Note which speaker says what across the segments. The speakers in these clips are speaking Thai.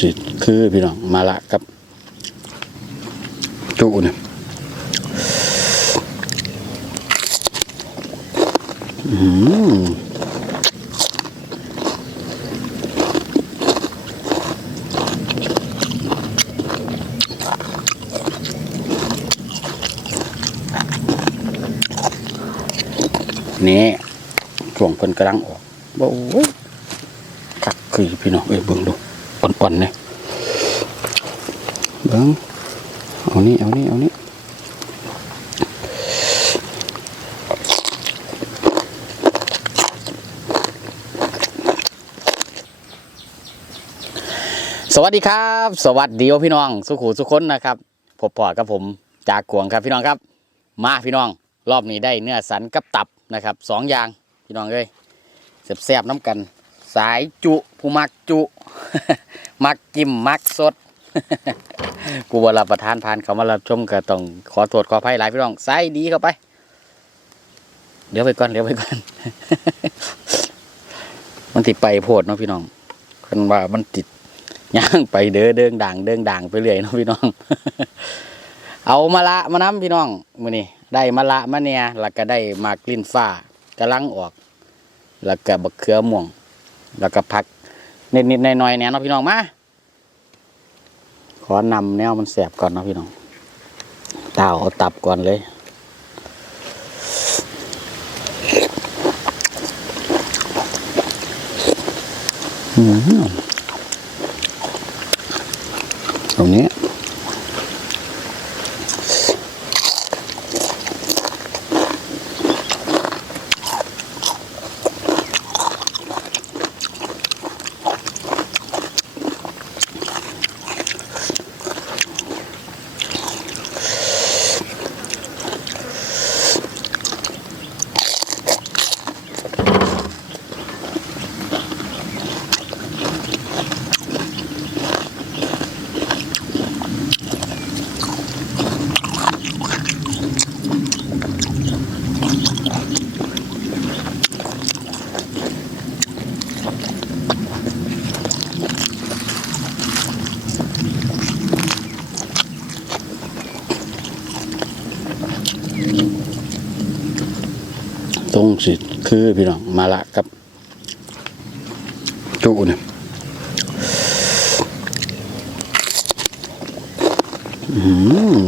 Speaker 1: สิคือพี่น้องมาละกับจุเนี่ยอืมนี่ช่วงคนกำลังออกบ่โอ้ยคักคือพี่น้องเอ้ยเบิ่งดู อ่อนๆเนี่ยเบิ่งเอานี่เอานี่เอานี่สวัสดีครับ สวัสดีพี่น้อง สุขุสุขคนนะครับพบปอดกับผมจากกวงครับพี่น้องครับ มาพี่น้องรอบนี้ได้เนื้อสันกับตับนะครับสองอย่างพี่น้องเอ้ยแซ่บๆน้ำกัน สายจุผู้มักจุ มักจิ้มมักสด กูว่ารับประทานผ่านเขามารับชมก็ต้องขอโทษขออภัยหลายพี่น้องใส่ดีเข้าไป เดี๋ยวไปก่อนเดี๋ยวไปก่อน มันติดไปโพดเนาะพี่น้องคนว่ามันติดย่างไปเด้อเดิงด่างเดิงด่างไปเรื่อยเนาะพี่น้อง เอามาละมาน้ำพี่น้องมือนี้ได้มาละมาเนี่ยแล้วก็ได้มากลิ้นฟ้ากำลังออก แล้วก็บักเขือม่วง แล้วก็ผักนิดๆหน่อยๆเนี่ยเนาะพี่น้องมาขอนำแนวมันแสบก่อนเนาะพี่น้องเต่าเอาตับก่อนเลยอืมตรงนี้ ตรงสิคือพี่น้องมาละครับจุเนี่ยอืม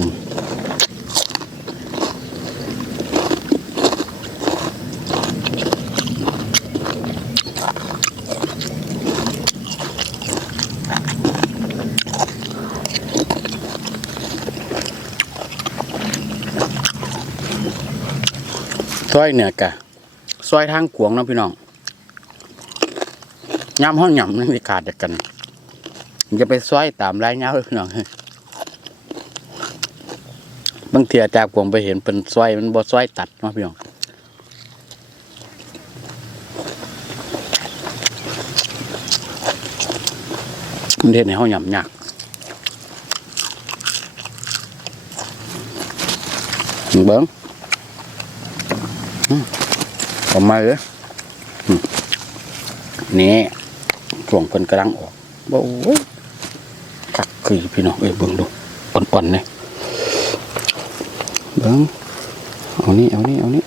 Speaker 1: ซอยเนี่ยกะซอยทางขวงนะพี่น้องย้ำห้องหย่ำนั่นสิขาดจากกันจะไปซอยตามไรเงาเลยพี่น้องบางเทีอาจากขวงไปเห็นเป็นซอยมันบ่ซอยตัดนาะพี่น้องมันเห็นในห้องหย่ำยากเบิ้ง ออกมาเลยนี่ช่วงคนกำลังออกโอ้ยคักคือพี่น้องเอ้ยเบิ่งดูอ่อนๆเนี่ยเบิ่งเอานี่เอานี่เอานี่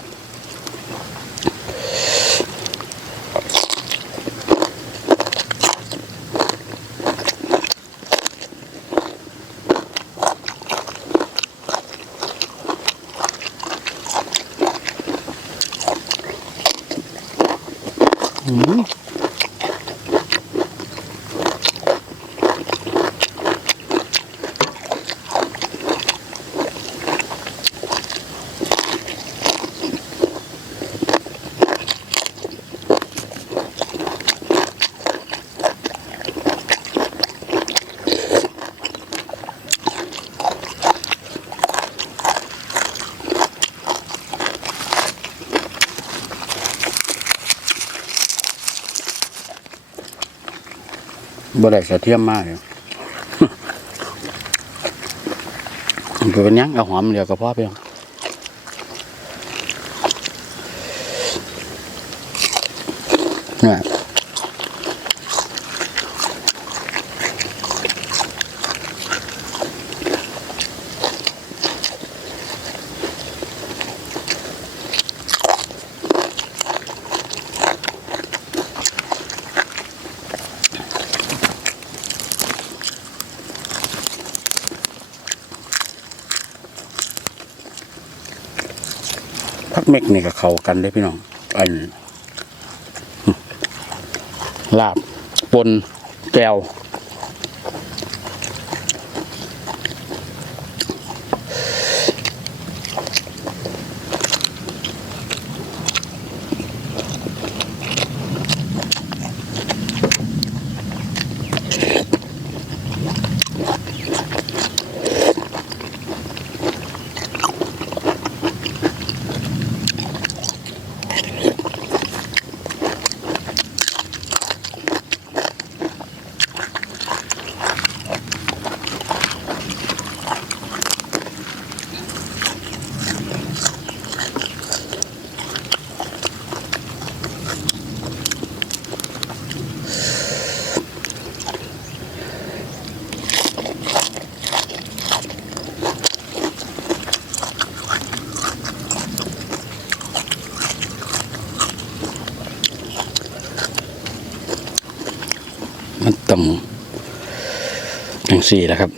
Speaker 1: บ่ได้สะเทียมมากเลยเป็นยังเอาหอมเดียวก็พอเพียงเนี่ย เม็กนี่ก็เข้ากันเลยพี่น้องอันลาบปนแก้ว มันต้อง อย่างสี่แล้วครับ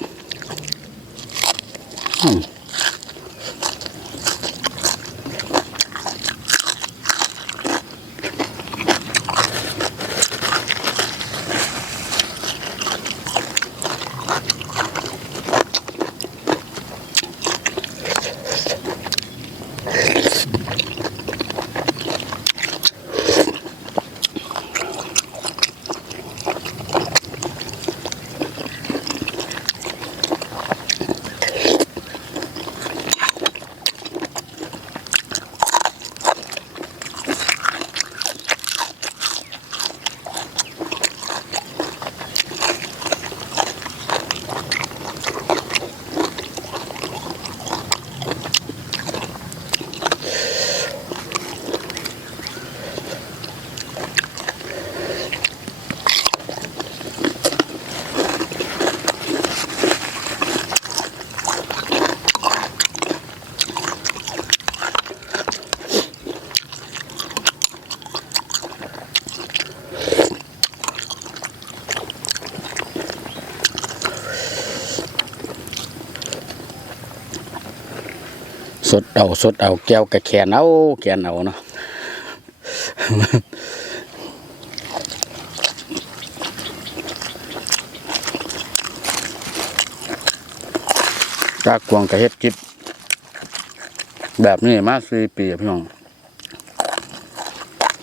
Speaker 1: สดเอาสดเอาแก้วกระแขนเอาแขนเอาเนาะจากกวงกระเฮ็ดกิบแบบนี้มาสี่ปีพี่น้อง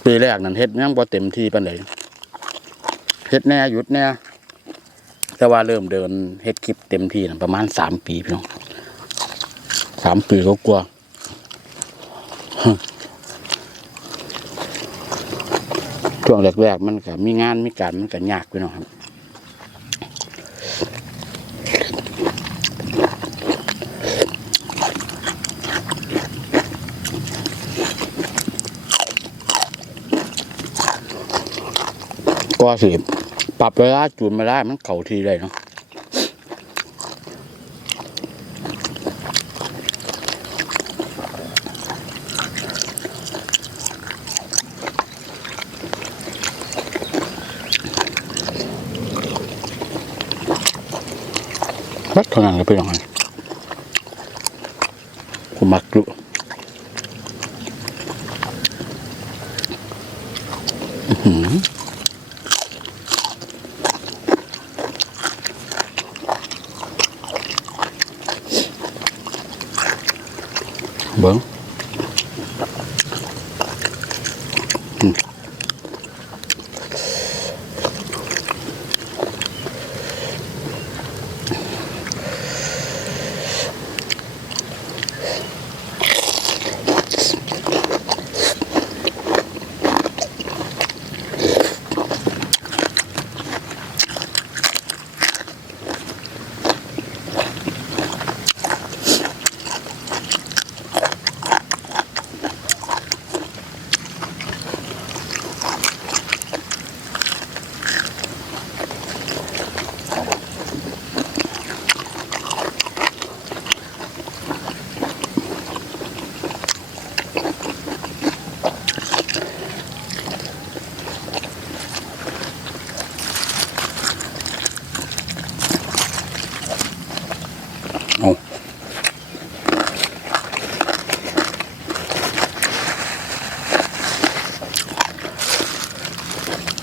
Speaker 1: ปีแรกนั้นเฮ็ดยังบ่เต็มที่ปานใดเฮ็ดแน่หยุดแน่แต่ว่าเริ่มเดินเฮ็ดคลิปเต็มที่นะประมาณสามปีพี่น้อง สามปีก็กลัวช่วงแรกๆมันก็มีงานมีการมันก็ยากพี่น้องครับก็สิปรับเวลาจูนม่ได้มันเข่าทีเลยเนาะ รัดเท่านั้นเลยไปลองไงกูมักดูอื้อ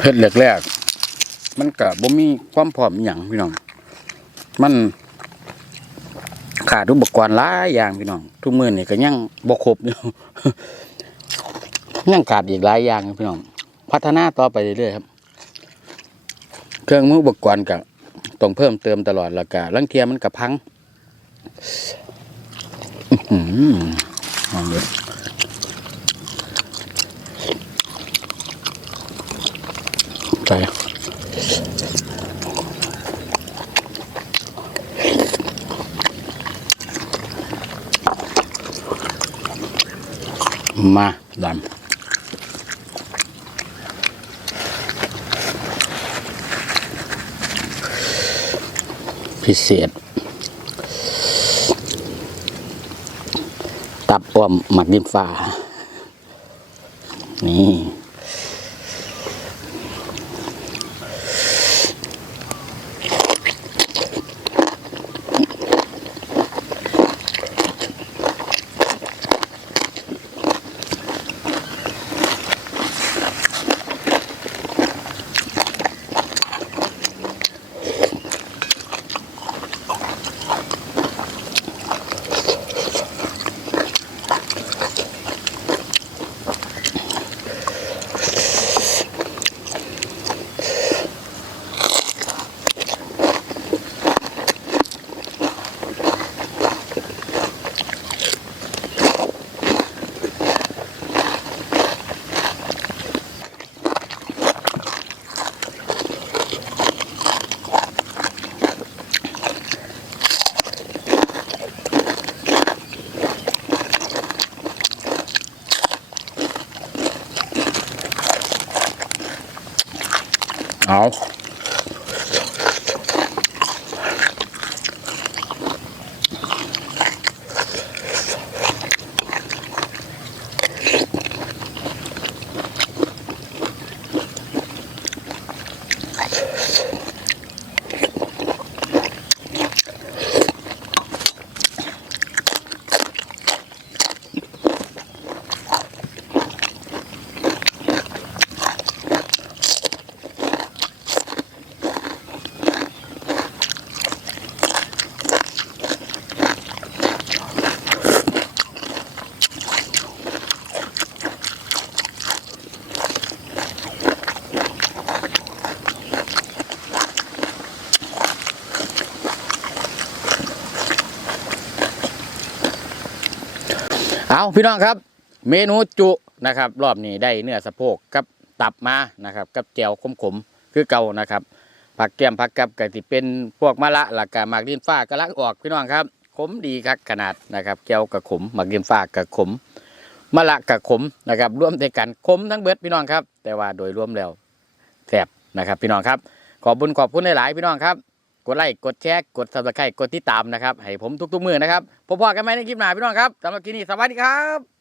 Speaker 1: เฮ็ดแรกๆมันก็บ่มีความพร้อมอหย่างพี่น้อง มันขาดอุปกรณ์หลายอย่างพี่น้อง ทุกมื้อนี่ก็ยังบ่ครบอยู่ยังขาดอีกหลายอย่างพี่น้อง พัฒนาต่อไปเรื่อยๆครับ เครื่องมืออุปกรณ์ก็ต้องเพิ่มเติมตลอดแล้วก็ลังเทียมันก็พังอือหือลองดู ใส่มาดำพิเศษ ตับอ้อมหมักดินฟ้า นี่ เอาพี่น้องครับ เมนูจุนะครับ รอบนี้ได้เนื้อสะโพกกับตับมานะครับ กับแจวขมๆคือเก่านะครับผักแก้มผักกับก็สิเป็นพวกมะละหลักกะหมากดินฟ้ากะลักออกพี่น้องครับขมดีครับขนาดนะครับแจวกับขมหมากดินฟ้ากับขมมะละกับขมนะครับร่วมด้วยกันขมทั้งเบิดพี่น้องครับ แต่ว่าโดยรวมแล้วแซ่บนะครับ พี่น้องครับ ขอบคุญขอบคุณหลายๆพี่น้องครับ กดไลค์กดแชร์กดซับสไครต์กดติดตามนะครับให้ผมทุกๆมือนะครับพบกันใหม่ในคลิปหน้าพี่น้องครับสำหรับคลิปนี้สวัสดีครับ